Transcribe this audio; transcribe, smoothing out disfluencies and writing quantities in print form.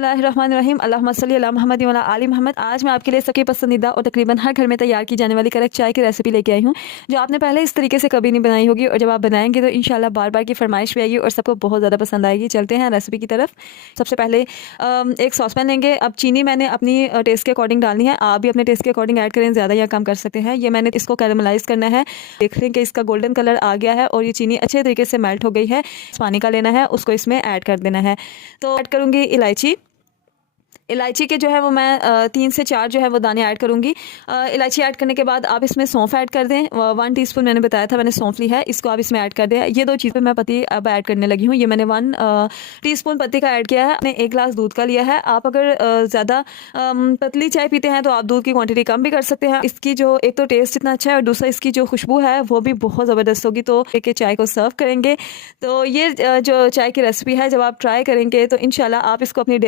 बिस्मिल्लाहिर्रहमानिर्रहीम अल्लाहुम्मा सल्ली अला मुहम्मद व अला आलि मोहम्मद। आज मैं आपके लिए सबकी पसंदीदा और तकरीबन हर घर में तैयार की जाने वाली कड़क चाय की रेसिपी लेके आई हूँ, जो आपने पहले इस तरीके से कभी नहीं बनाई होगी। और जब आप बनाएंगे तो इंशाल्लाह बार बार की फरमाइश भी आएगी और सबको बहुत ज़्यादा पसंद आएगी। चलते हैं रेसिपी की तरफ। सबसे पहले एक सॉसपैन लेंगे। अब चीनी मैंने अपनी टेस्ट के अकॉर्डिंग डालनी है, आप भी अपने टेस्ट के अकॉर्डिंग ऐड करें, ज़्यादा या कम कर सकते हैं। ये मैंने इसको कैरेमलाइज़ करना है। देख रहे हैं कि इसका गोल्डन कलर आ गया है और ये चीनी अच्छे तरीके से मेल्ट हो गई है। पानी का लेना है, उसको इसमें ऐड कर देना है। तो ऐड करूँगी इलायची के जो है वो मैं 3 से 4 जो है वो दाने ऐड करूँगी। इलायची ऐड करने के बाद आप इसमें सौंफ ऐड कर दें। 1 टीस्पून मैंने बताया था, मैंने सौंफ ली है, इसको आप इसमें ऐड कर दें। ये 2 चीज़ें मैं पत्ती अब ऐड करने लगी हूँ। ये मैंने 1 टीस्पून पत्ती का ऐड किया है। मैंने 1 गिलास दूध का लिया है। आप अगर ज़्यादा पतली चाय पीते हैं तो आप दूध की क्वान्टिटी कम भी कर सकते हैं। इसकी जो एक तो टेस्ट इतना अच्छा है और दूसरा इसकी जो खुशबू है वो भी बहुत ज़बरदस्त होगी। तो एक चाय को सर्व करेंगे। तो ये जो चाय की रेसिपी है, जब आप ट्राई करेंगे तो इंशाल्लाह आप इसको अपनी